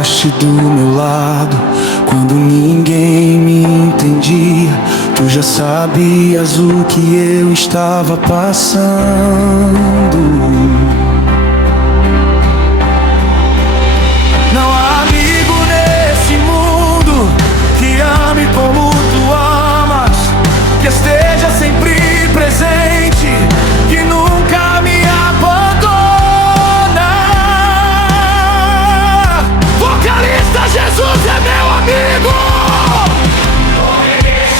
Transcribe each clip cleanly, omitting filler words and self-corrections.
estaste do meu lado quando ninguém me entendia. Tu já sabias o que eu estava passando. Não há amigo nesse mundo que ame como tu amas, que esteja sempre presente, que nunca me abandona. Vocalista, Jesus é meu amigo.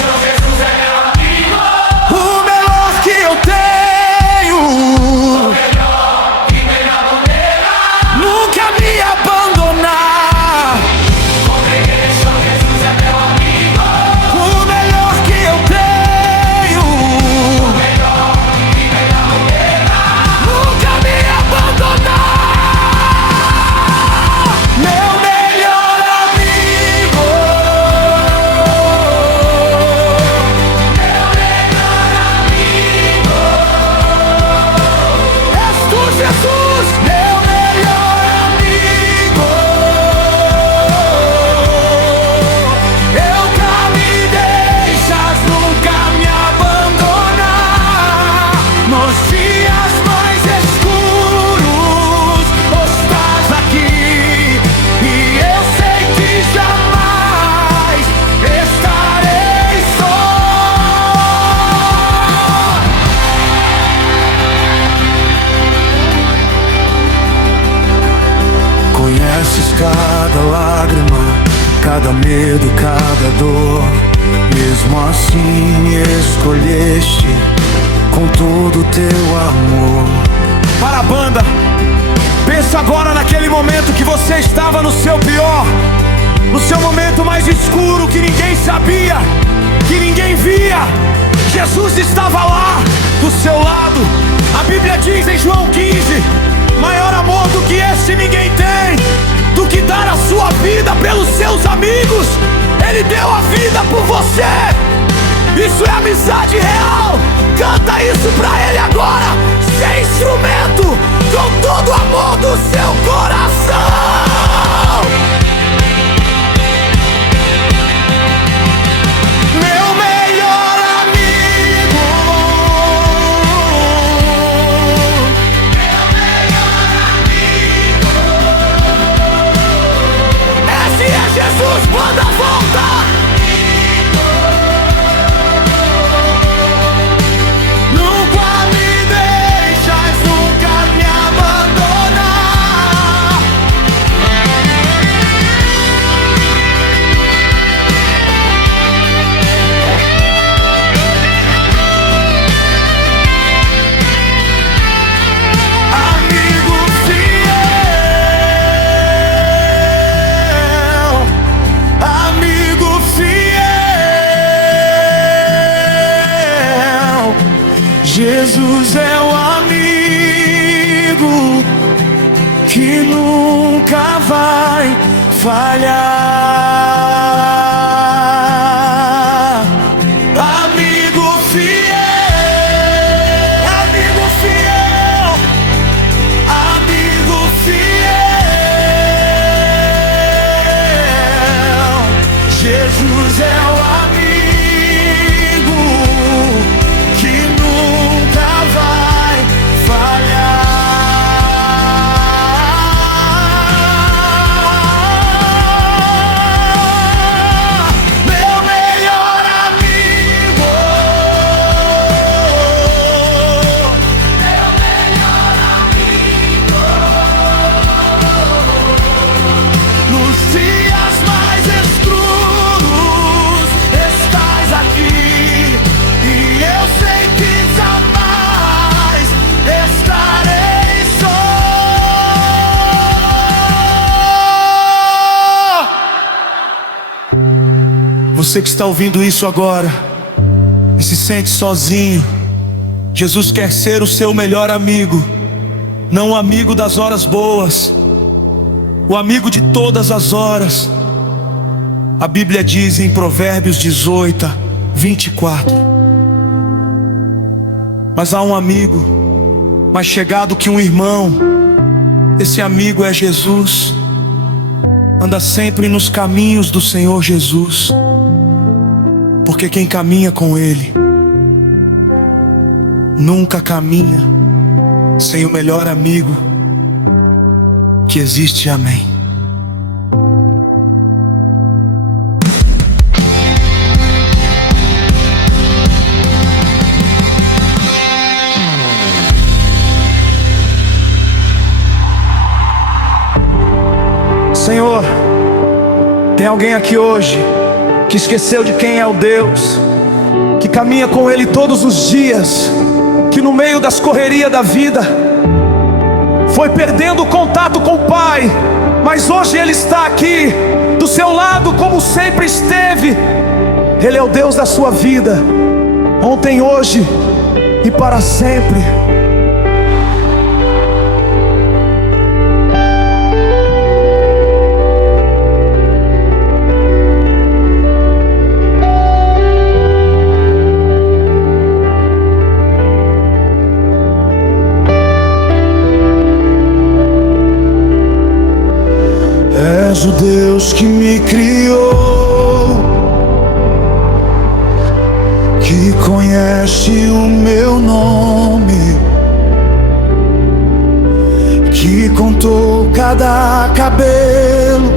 Jesus é meu amigo. O melhor que eu tenho, o melhor que tem na bandeira, nunca me abandonar. Congregação, Jesus é meu amigo. O melhor que eu tenho, o melhor que tem na bandeira, nunca me abandonar. Meu melhor amigo, meu melhor amigo, és tu, Jesus, meu melhor amigo. Nunca me deixas, nunca me abandonar. Nos dias mais escuros, estás aqui, e eu sei que jamais estarei só. Conheces cada lágrima, cada medo, cada dor. Mesmo assim me escolheste com todo o teu amor. Para a banda, pensa agora naquele momento que você estava no seu pior, no seu momento mais escuro, que ninguém sabia, que ninguém via. Jesus estava lá, do seu lado. A Bíblia diz em João 15: maior amor do que esse ninguém tem, do que dar a sua vida pelos seus amigos. Ele deu a vida por você. Isso é amizade real. Canta isso pra ele agora, sem instrumento, com todo o amor do seu coração. Meu melhor amigo, meu melhor amigo. Esse é Jesus, manda volta. Nunca me deixas, nunca me abandonar. Amigo fiel, amigo fiel. Jesus é o amigo que nunca vai falhar. Amigo fiel, amigo fiel, amigo fiel. Jesus é o amigo que nunca vai falhar. Meu melhor amigo, meu melhor amigo. Nos dias mais escuros, estás aqui, e eu sei que jamais estarei só. Você que está ouvindo isso agora e se sente sozinho, Jesus quer ser o seu melhor amigo. Não o amigo das horas boas, o amigo de todas as horas. A Bíblia diz em Provérbios 18, 24: mas há um amigo mais chegado que um irmão. Esse amigo é Jesus. anda sempre nos caminhos do Senhor Jesus, porque quem caminha com Ele nunca caminha sem o melhor amigo que existe. Amém. Senhor, tem alguém aqui hoje que esqueceu de quem é o Deus, que caminha com Ele todos os dias, que no meio das correrias da vida foi perdendo o contato com o Pai, mas hoje Ele está aqui do seu lado como sempre esteve. Ele é o Deus da sua vida, ontem, hoje e para sempre. És o Deus que me criou, que conhece o meu nome, que contou cada cabelo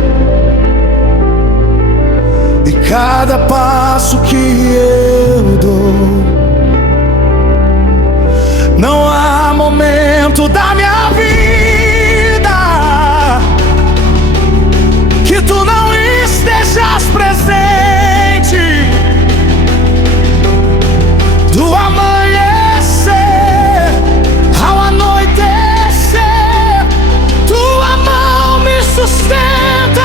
e cada passo que eu dou. Não há momento da minha vida que tu não estejas presente. Do amanhecer ao anoitecer, tua mão me sustenta.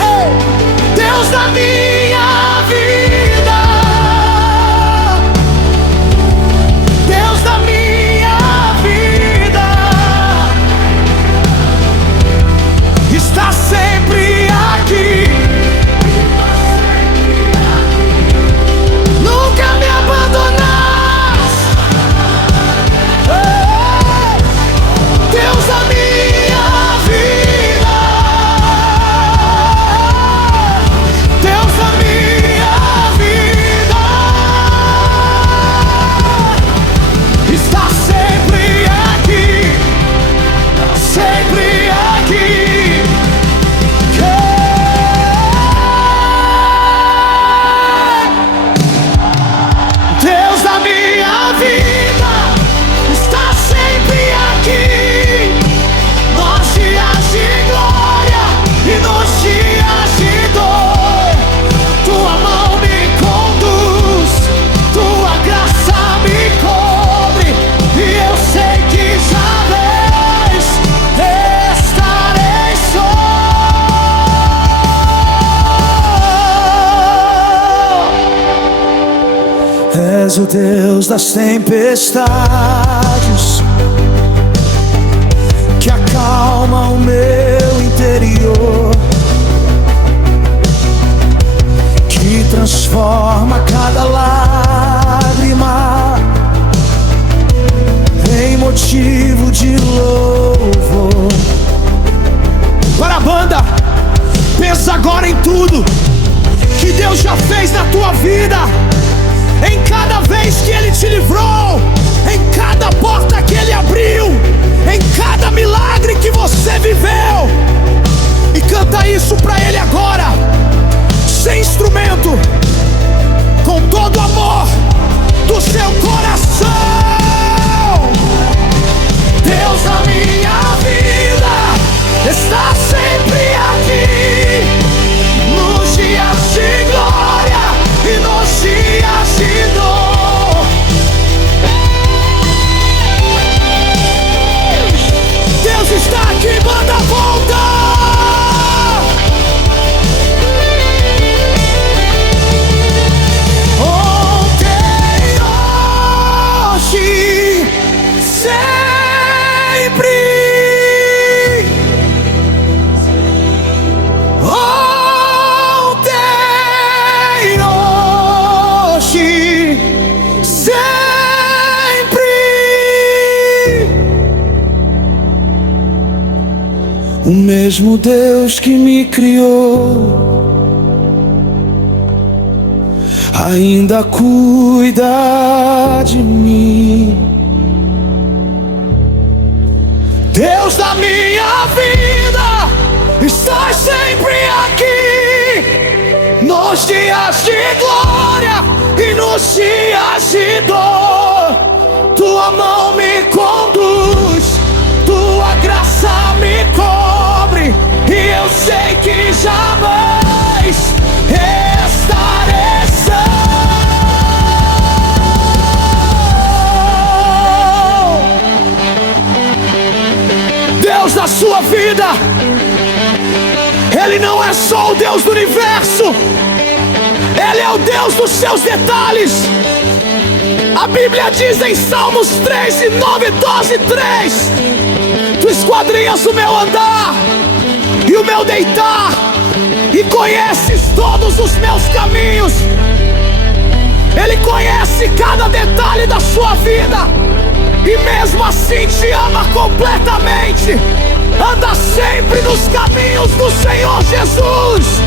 Ei, Deus da minha vida, Deus da minha vida, está sempre aqui, nunca me abandonaste. Deus da minha vida, Deus da minha vida, está sempre aqui, sempre aqui. Deus da minha vida está sempre aqui, nos dias de glória e nos dias de dor. Tua mão me conduz, tua graça me cobre, e eu sei que jamais estarei só. És o Deus das tempestades, que acalma o meu interior, que transforma cada lágrima em motivo de louvor. Para a banda, pensa agora em tudo que Deus já fez na tua vida, em cada vez que Ele te livrou, em cada porta que Ele abriu, em cada milagre que você viveu. E canta isso pra Ele agora, sem instrumento, com todo o amor do seu coração. Deus da minha vida está sempre aqui, nos dias de glória e nos dias de dor. Deus está aqui, banda, volta. Ontem, hoje O mesmo Deus que me criou ainda cuida de mim. Deus da minha vida, estás sempre aqui, nos dias de glória e nos dias de dor. Tua mão me conduz, tua graça me cobre, e eu sei que jamais estarei só. Deus da sua vida, Ele não é só o Deus do universo, Ele é o Deus dos seus detalhes. A Bíblia diz em Salmos 3, 9, 12, 3: Tu esquadrinhas o meu andar e o meu deitar, e conheces todos os meus caminhos. Ele conhece cada detalhe da sua vida, e mesmo assim te ama completamente. Anda sempre nos caminhos do Senhor Jesus,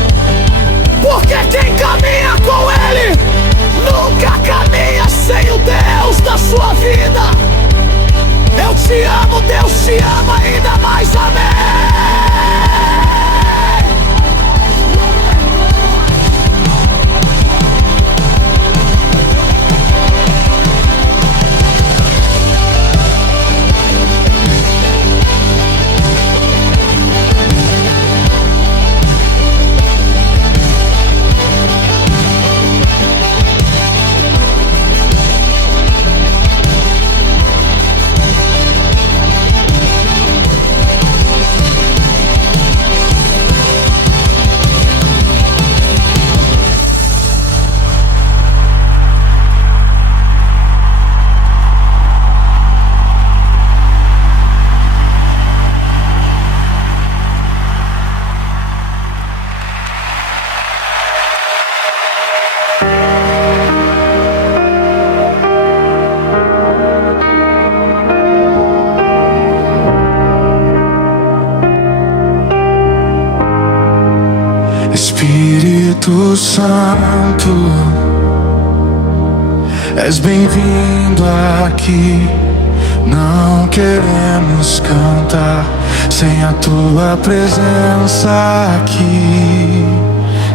porque quem caminha com Ele nunca caminha sem o Deus da sua vida. Eu te amo, Deus te ama ainda mais, amém. Espírito Santo, és bem-vindo aqui. Não queremos cantar sem a tua presença aqui.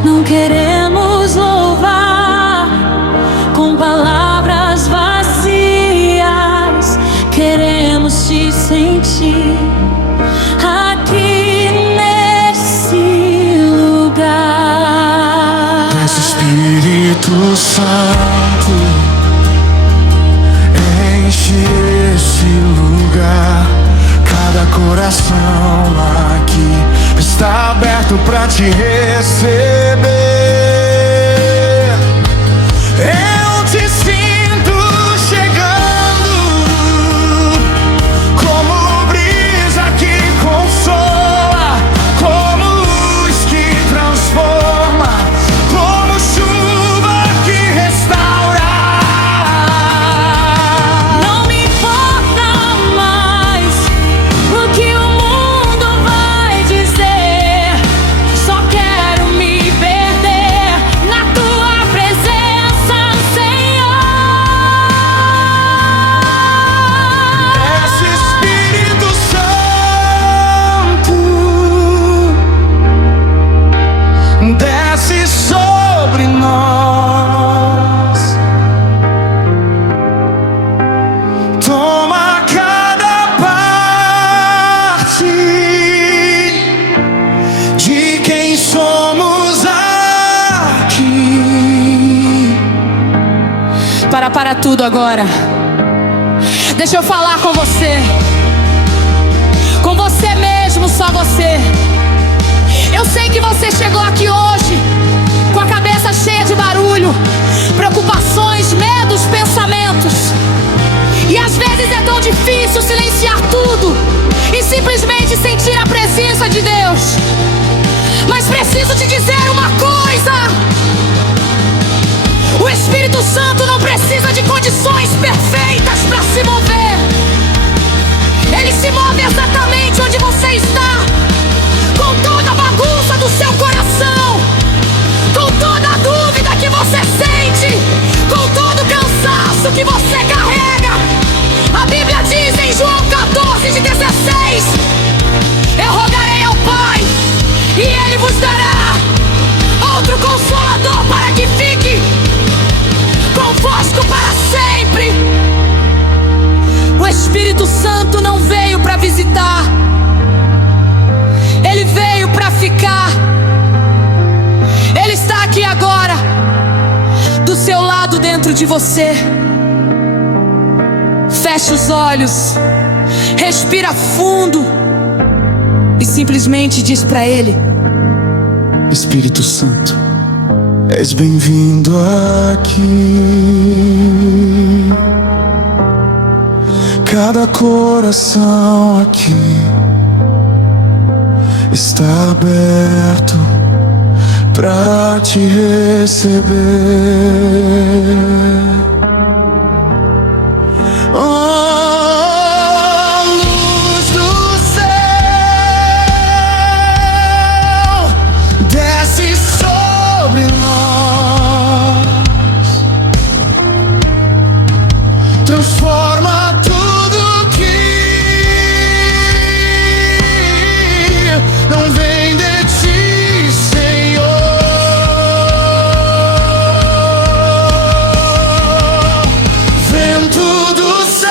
Não queremos louvar com palavras vazias, queremos te sentir aqui nesse lugar. Desce, Espírito Santo, enche esse lugar. Cada coração aqui está aberto pra te receber. Eu te sinto chegando, como brisa que consola, como luz que transforma, como chuva que restaura. Não me importa mais o que o mundo vai dizer, só quero me perder na tua presença, Senhor. Desce, Espírito Santo, desce sobre nós. Toma cada parte de quem somos aqui. Para tudo agora. Deixa eu falar com você mesmo, só você. Eu sei que você chegou aqui hoje com a cabeça cheia de barulho, preocupações, medos, pensamentos. E às vezes é tão difícil silenciar tudo e simplesmente sentir a presença de Deus. Mas preciso te dizer uma coisa: o Espírito Santo não precisa de condições perfeitas para se mover. Ele se move exatamente onde você está. pecareis, eu rogarei ao Pai, e Ele vos dará outro Consolador para que fique convosco para sempre. O Espírito Santo não veio para visitar, Ele veio para ficar. Ele está aqui agora, do seu lado, dentro de você. Feche os olhos, respira fundo e simplesmente diz para Ele: Espírito Santo, és bem-vindo aqui. Cada coração aqui está aberto pra te receber. Oh, luz do céu, desce sobre nós, transforma tudo que não vem de ti, Senhor. Vento do céu,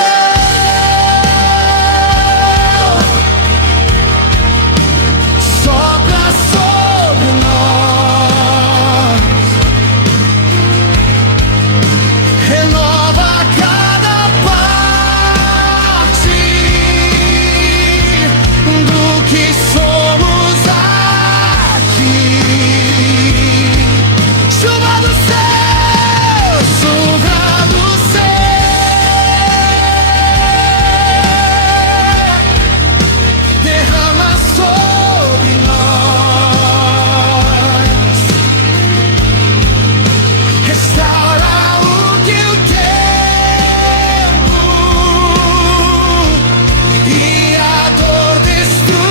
sopra sobre nós, renova cada parte do que somos aqui. Chuva do céu, chuva do céu, derrama sobre nós, restaura o que o tempo e a dor destruiu.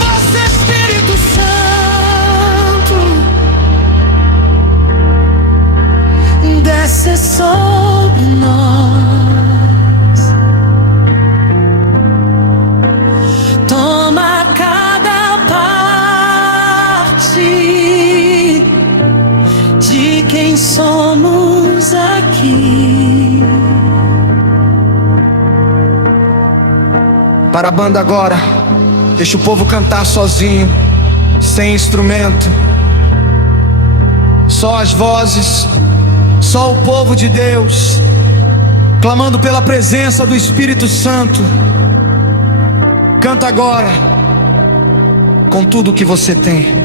Você, Espírito Santo, desce sobre nós, toma cada parte de quem somos aqui. Para a banda agora, deixa o povo cantar sozinho, sem instrumento, só as vozes, só o povo de Deus, clamando pela presença do Espírito Santo. Canta agora, com tudo que você tem.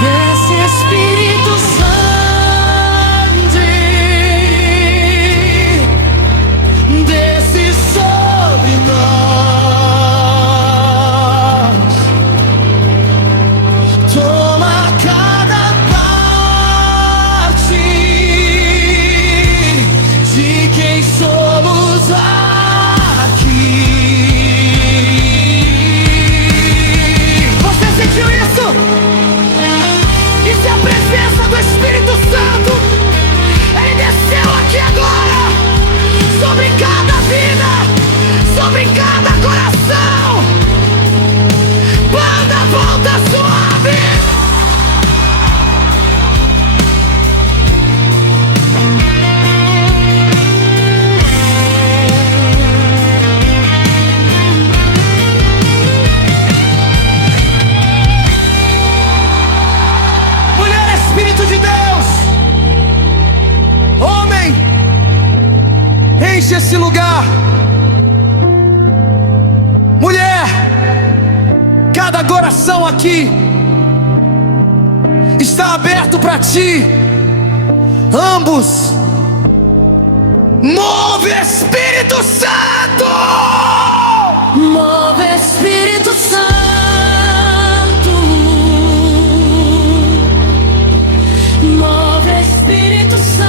Desce, Espírito Santo, desce sobre nós, toma cada parte de quem somos aqui. Você sentiu isso? Isso é a presença do Espírito Santo. Ele desceu aqui agora, sobre cada vida, sobre cada coração. Banda, volta suave. Mulher, Espírito de Deus, homem, enche esse lugar. Mulher, cada coração aqui está aberto para ti. Ambos, move, Espírito Santo, move, Espírito Santo, move, Espírito Santo.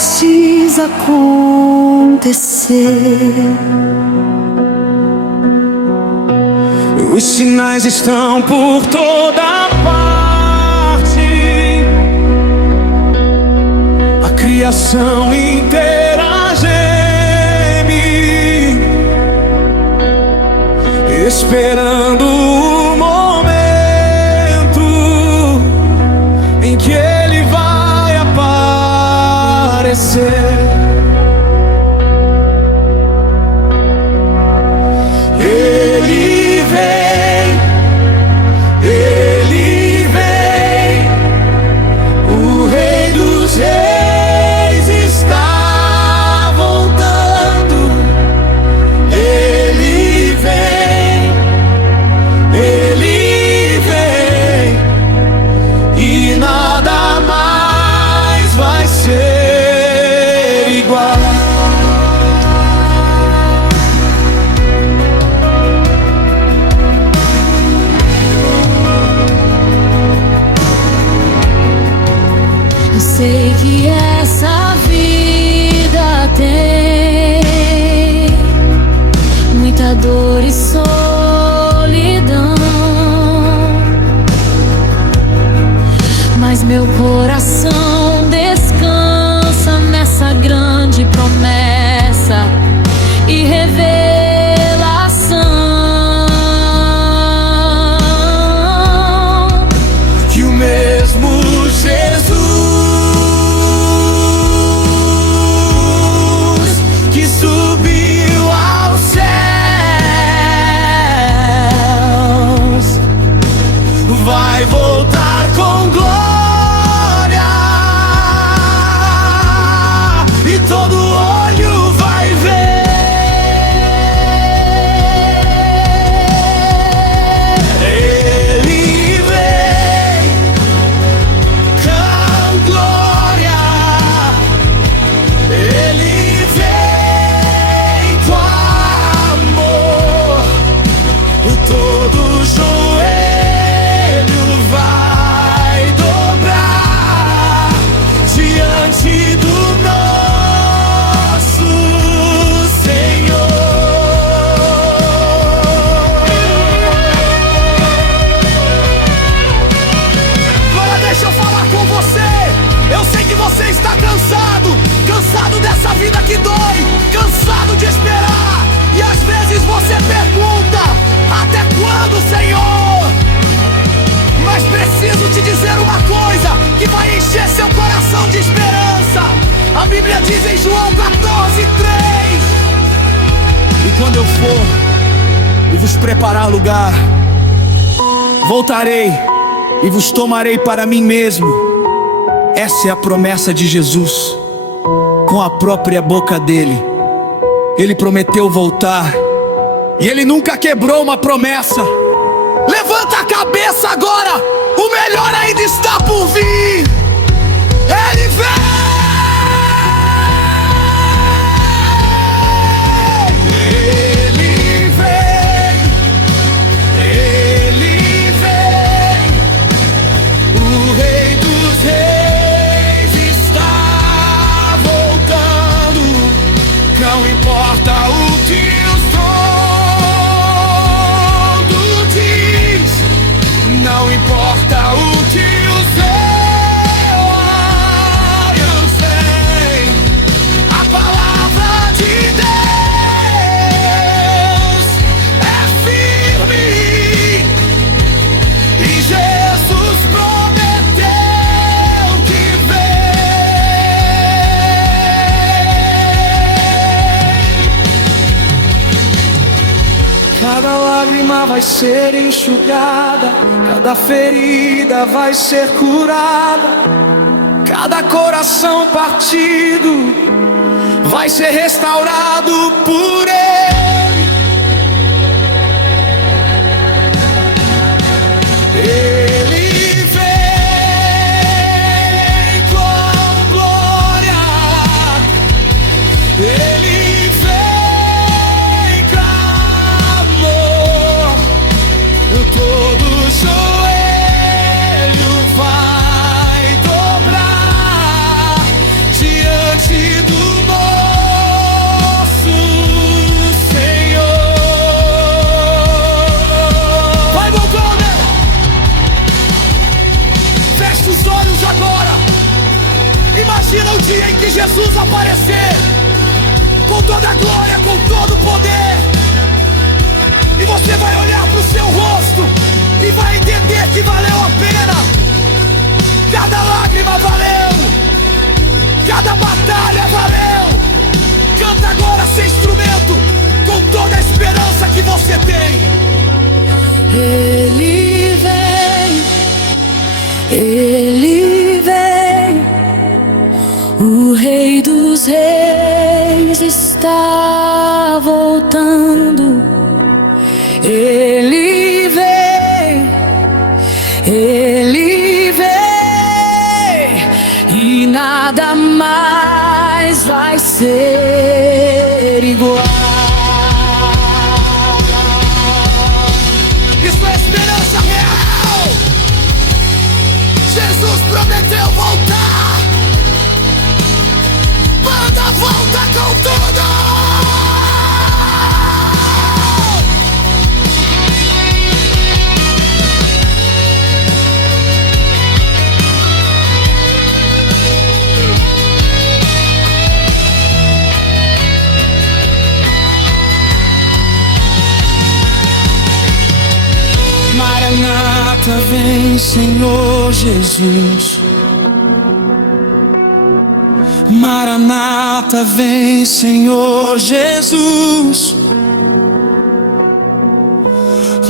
prestes a acontecer. Os sinais estão por toda parte, a criação inteira geme, esperando o momento em que Ele vai aparecer. Eu sei que essa vida tem muita dor e solidão, mas meu coração descansa nessa grande promessa e revelação que o mesmo Jesus que subiu aos céus vai voltar com glória, e todo olho vai ver. Ele vem com glória, Ele vem com amor, e todo joelho vai dobrar diante do nosso Senhor. Agora deixa eu falar com você. Eu sei que você está cansado dessa vida que dói, cansado de esperar. E às vezes você pergunta: até quando, Senhor? Mas preciso te dizer uma coisa que vai encher seu coração de esperança. A Bíblia diz em João 14:3: e quando eu for e vos preparar lugar, voltarei e vos tomarei para mim mesmo. Essa é a promessa de Jesus. Com a própria boca dele, ele prometeu voltar, e ele nunca quebrou uma promessa. Levanta a cabeça agora, o melhor ainda está por vir. Ele vem. Ele vem. Ele vem. O Rei dos Reis está voltando. Não importa o que os todos diz, não importa o que os olhos veem, a palavra de Deus é firme, e Jesus prometeu que vem. Cada lágrima vai ser enxugada, cada ferida vai ser curada, cada coração partido vai ser restaurado por Ele. Ele vem com glória, Ele vem com amor, todo joelho vai dobrar diante agora. Imagina o dia em que Jesus aparecer com toda a glória, com todo o poder, e você vai olhar pro seu rosto e vai entender que valeu a pena. Cada lágrima valeu, cada batalha valeu. Canta agora seu instrumento com toda a esperança que você tem. Ele vem, Ele vem, o Rei dos Reis está voltando. Ele vem, Ele vem, e nada mais vai ser igual. Isso é esperança real. Jesus prometeu voltar. Manda volta com tudo. Maranata, vem, Senhor Jesus. Maranata, vem, Senhor Jesus.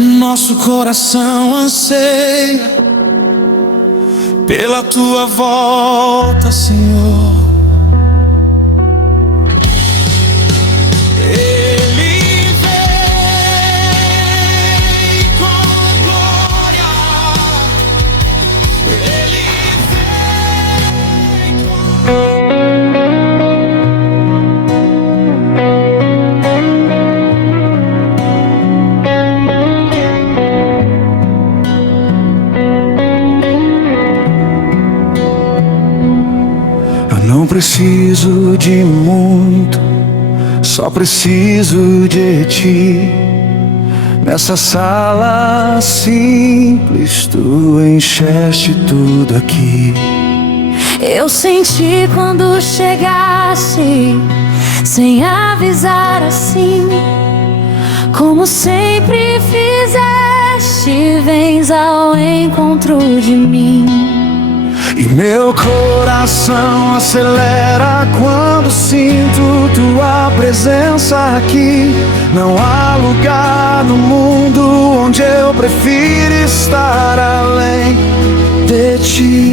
Nosso coração anseia pela tua volta, Senhor. Não preciso de muito, só preciso de ti. Nessa sala simples, tu encheste tudo aqui. Eu senti quando chegaste, sem avisar assim. Como sempre fizeste, vens ao encontro de mim. E meu coração acelera quando sinto tua presença aqui. Não há lugar no mundo onde eu prefiro estar além de ti.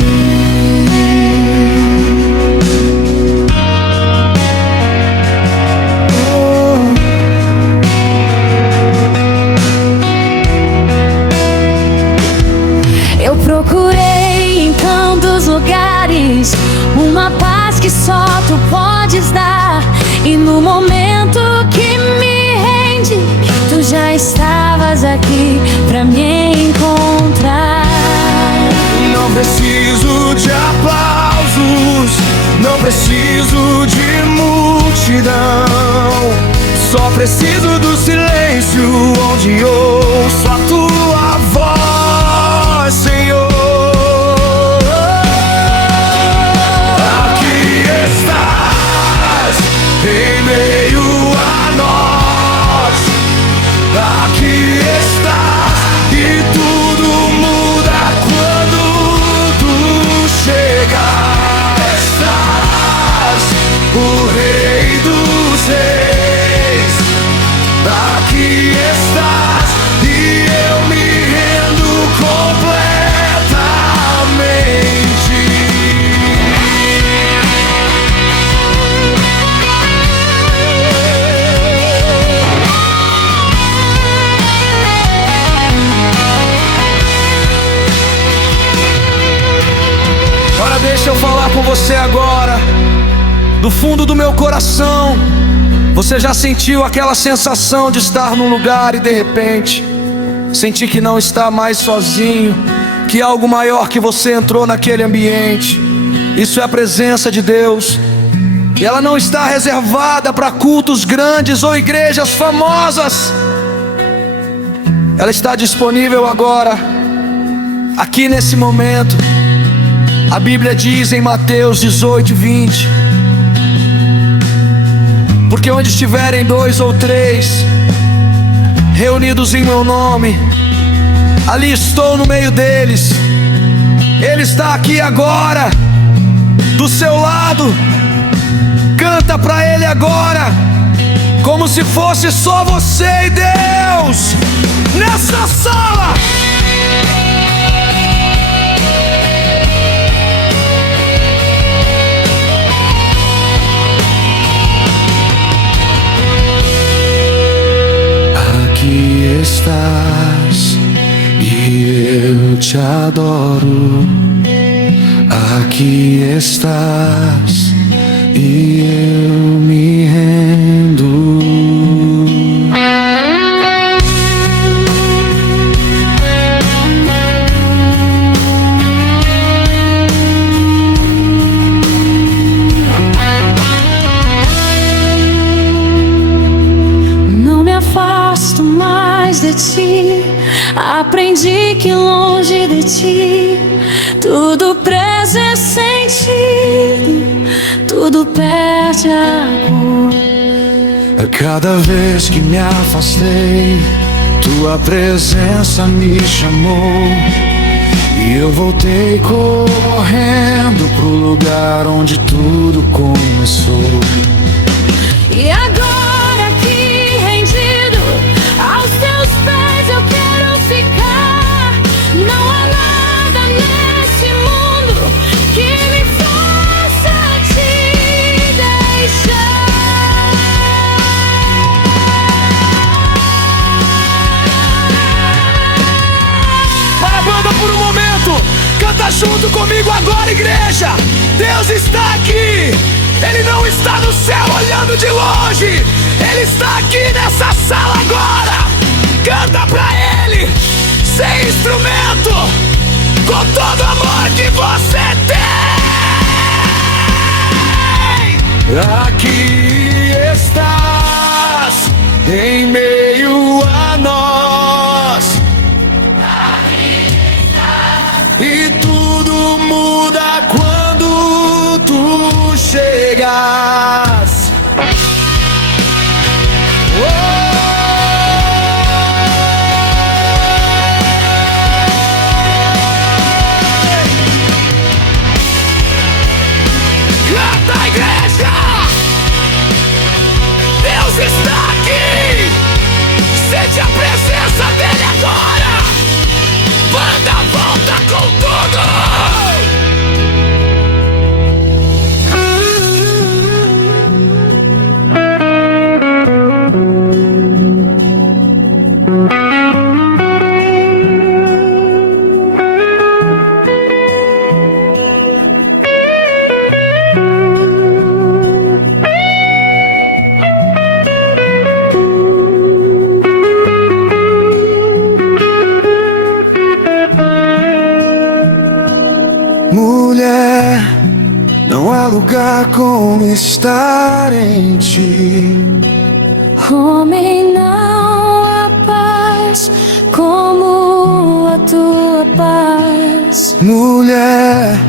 Eu procurei em tantos lugares uma paz que só tu podes dar. E no momento que me rende, tu já estavas aqui pra me encontrar. Não preciso de aplausos, não preciso de multidão. Só preciso do silêncio onde ouço a tua voz, Senhor. Aqui estás, em meio a nós. Aqui estás, e tudo muda quando tu chegas. Estás, o Rei dos Reis. Aqui estás, e eu me rendo completamente. Olha, deixa eu falar com você agora, do fundo do meu coração. Você já sentiu aquela sensação de estar num lugar e de repente sentir que não está mais sozinho, que algo maior que você entrou naquele ambiente? Isso é a presença de Deus. E ela não está reservada para cultos grandes ou igrejas famosas. Ela está disponível agora, aqui nesse momento. A Bíblia diz em Mateus 18:20: porque onde estiverem 2 ou 3 reunidos em meu nome, ali estou no meio deles. Ele está aqui agora, do seu lado. Canta pra Ele agora, como se fosse só você e Deus nessa sala. Aqui estás e eu te adoro. Aqui estás e eu me rendo. Não me afasto mais de ti. Aprendi que longe de ti tudo preso é sentido, tudo perde a cor. A cada vez que me afastei, tua presença me chamou, e eu voltei correndo pro lugar onde tudo começou. E agora aqui rendido aos teus pés eu quero ficar. Não há nada nesse mundo que me faça te deixar. Para a banda por um momento, canta junto comigo agora, igreja. Deus está aqui. Ele não está no céu olhando de longe. Ele está aqui nessa sala agora. Canta pra Ele, sem instrumento, com todo o amor que você tem. Aqui estás, em meio a nós. E tudo muda quando tu chegas. Canta a igreja! Deus está aqui! Sente a presença dele agora! Banda volta com tudo! Mulher, não há lugar como estar em ti. Homem, não há paz como a tua paz. Mulher,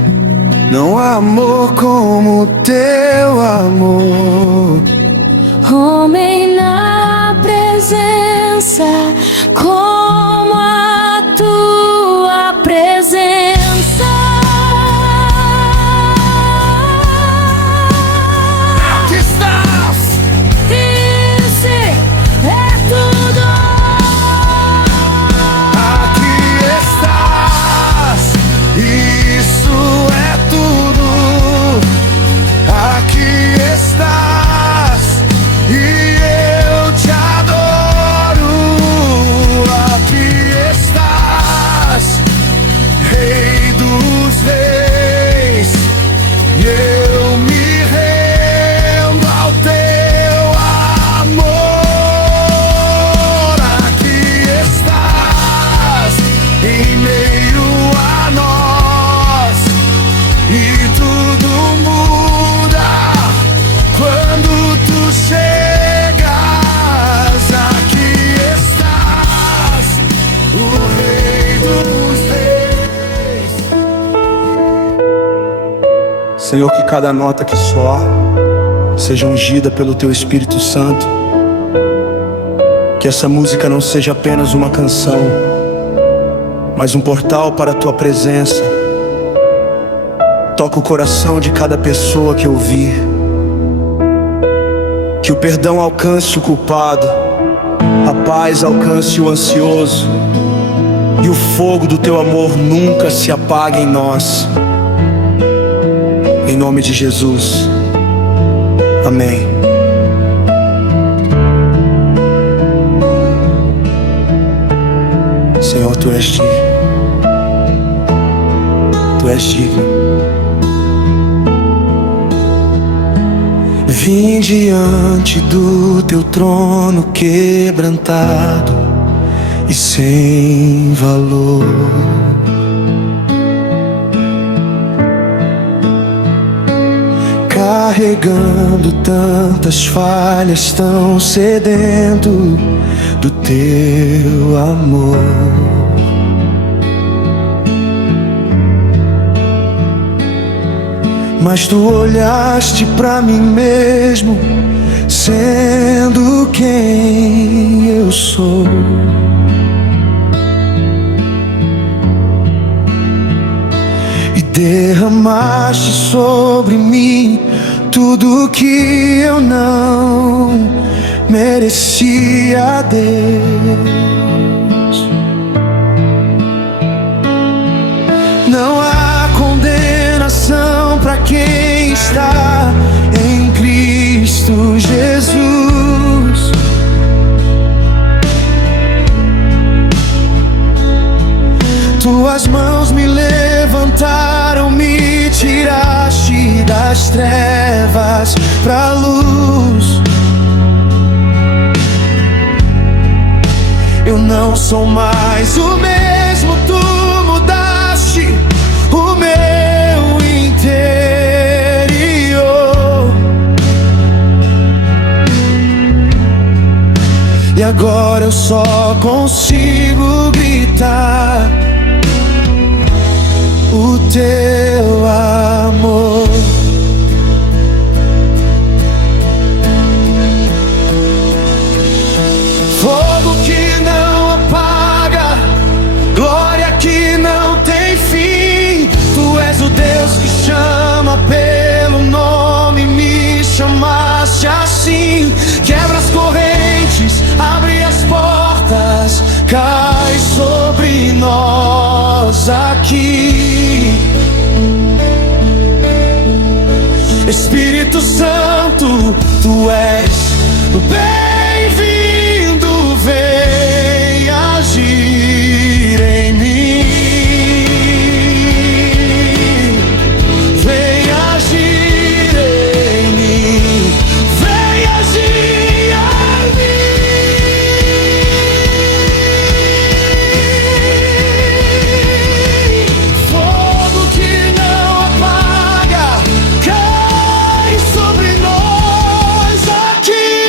não há amor como o teu amor. Homem, na presença como a tua presença. Aqui estás. Esse é tudo. Aqui estás. Isso é tudo. Aqui estás. E eu te adoro. Aqui estás, Rei dos Reis. E eu me rendo ao teu amor. Aqui estás, em meio a nós. E tudo muda quando tu chegas. Aqui estás, o Rei dos Reis. Senhor, que cada nota que soar seja ungida pelo Teu Espírito Santo. Que essa música não seja apenas uma canção, mas um portal para a Tua presença. Toca o coração de cada pessoa que ouvir. Que o perdão alcance o culpado, a paz alcance o ansioso, e o fogo do Teu amor nunca se apague em nós. Em nome de Jesus, amém. Senhor, Tu és digno. Tu és digno. Vim diante do Teu trono quebrantado e sem valor. Carregando tantas falhas, tão sedento do Teu amor. Mas Tu olhaste pra mim mesmo, sendo quem eu sou. E derramaste sobre mim tudo que eu não merecia, Deus. Não há condenação para quem está em Cristo Jesus. Tuas mãos me levantaram, me tiraste das trevas pra luz. Eu não sou mais o mesmo, Tu mudaste o meu interior. E agora eu só consigo gritar o Teu amor. Fogo que não apaga, glória que não tem fim. Tu és o Deus que chama pelo nome, me chamaste assim. Quebra as correntes, abre as portas, cai sobre nós aqui. Espírito Santo, Tu és bem-vindo, vem agir em mim. Vem agir em mim, vem agir em mim. Fogo que não apaga, cai sobre nós aqui.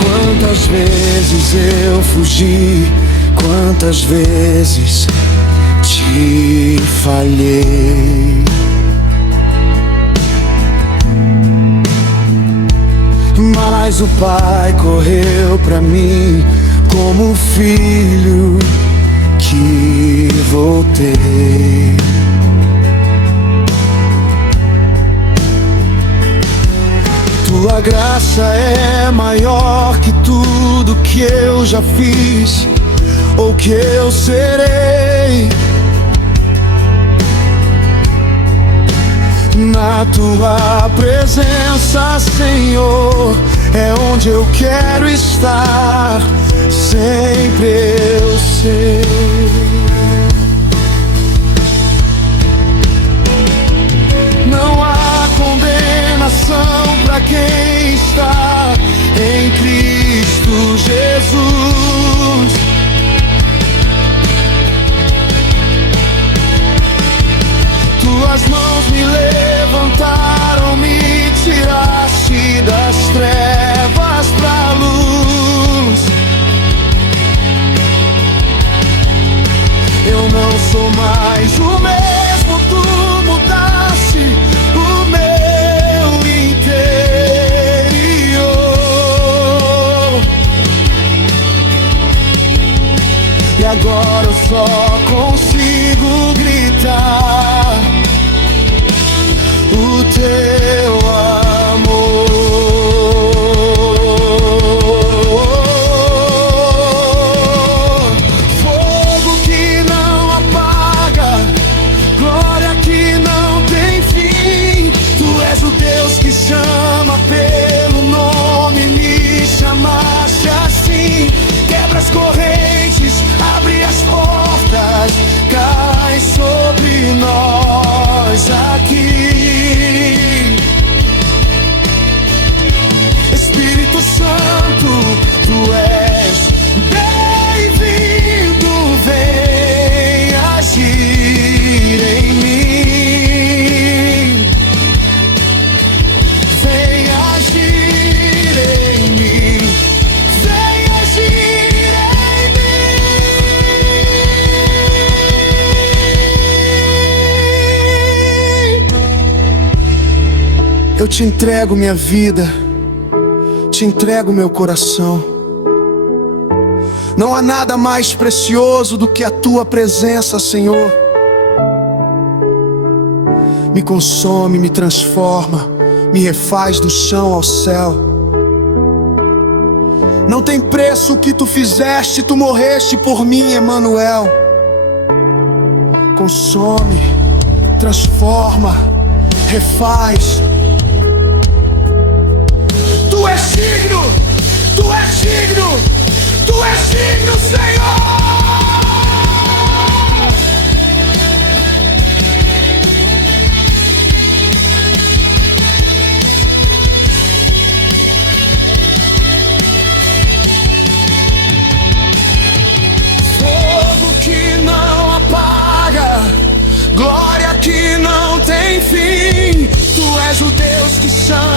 Quantas vezes eu fugi, quantas vezes Te falhei, mas o Pai correu pra mim como um filho que voltei. Tua graça é maior que tudo que eu já fiz ou que eu serei. Na Tua presença, Senhor, é onde eu quero estar, sempre eu sei. Não há condenação para quem está em Cristo Jesus. tuas mãos me levantaram, me tiraste das trevas pra luz. Eu não sou mais o mesmo, tu mudaste o meu interior. E agora eu só consigo gritar o teu amor. Fogo que não apaga, glória que não tem fim. Tu és o Deus que chama pelo nome, me chamaste assim. Quebra as correntes, abre as portas, cai sobre nós aqui. Espírito Santo, tu és bem-vindo, vem agir em mim. Vem agir em mim. Vem agir em mim. Eu te entrego minha vida, te entrego meu coração. Não há nada mais precioso do que a tua presença, Senhor. Me consome, me transforma, me refaz do chão ao céu. Não tem preço o que tu fizeste, tu morreste por mim, Emanuel. Consome, transforma, refaz. Tu és digno, tu és digno, tu és digno, Senhor. Fogo que não apaga, glória que não tem fim. Tu és o Deus que chama